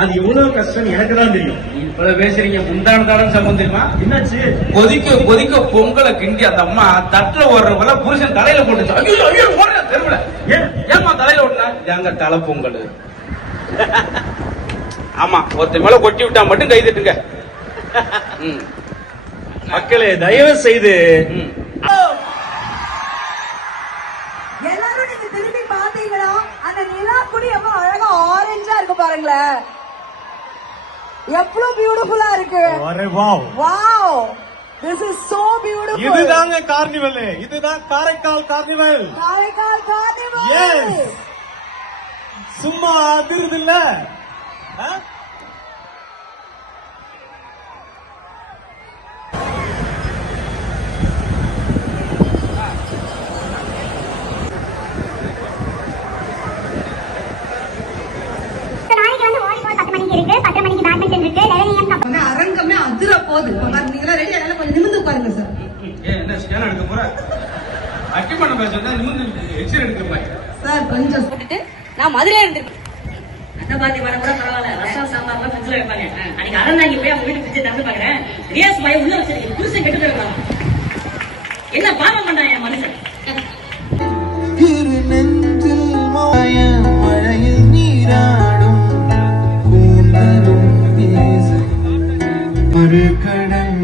அது எவ்வளவு கஷ்டம் எனக்கு தான் தெரியும். இப்ப பேசுறீங்க முந்தானதான சம்பந்தம் தெரியுமா? என்னாச்சு? கொதிக்க கொதிக்க பொங்கலை கிண்டி அந்த அம்மா தட்டுல ஓடுறவங்கள புருஷன் தலையில போட்டுச்சு. ஐயோ ஐயோ ஓடுற தெருவுல. ஏமா தலையில ஓடுனா? எங்க தலை பொங்கல். ஆமா, ஒருத்த மேல கொட்டி விட்டா மட்டும் கை தட்டுங்க. மக்களே தயவு செய்து எல்லாரும் நீங்க திரும்பி பாத்தீங்கன்னா அந்த நிலா கூட எவ்வளவு அழகா ஆரஞ்சா இருக்கு பாருங்களேன். எவ்வளவு பியூட்டிஃபுல்லா இருக்கு. Wow, this is so beautiful. இதுதாங்க கார்னிவல். இதுதான் Karaikal carnival. Karaikal carnival. Yes, சும்மா அதிருது இல்ல? அரங்கமே அதிர போகுது. நீங்களா ரெடி ஆகல, கொஞ்சம் நிமிர்ந்து உட்காருங்க சார். என்ன ஸ்கேன் எடுக்க போற? அட்டி பண்ண பேசுறதா நிமிர்ந்து எக்ஸ்ரே எடுக்க போய் சார் கொஞ்சம் போட்டுட்டு நான் மதுரையில இருந்திருக்கேன். அண்ணா பாத்தி வர கூட பரவாயில்ல, ரசம் சாம்பார்லாம் ஃப்ரிட்ஜ்ல வைப்பாங்க. அன்னைக்கு அறந்தாங்கி போய் அவங்க வீட்டு ஃப்ரிட்ஜை திறந்து பாக்குறேன். ரியாஸ் பாய் உள்ள வச்சிருக்கேன். புருஷன் கெட்டு போயிருக்காங்க. என்ன பாவம் பண்ணான் என் மனுஷன். மழையில் நீராடும் கூந்தலும் ஒரு கடல்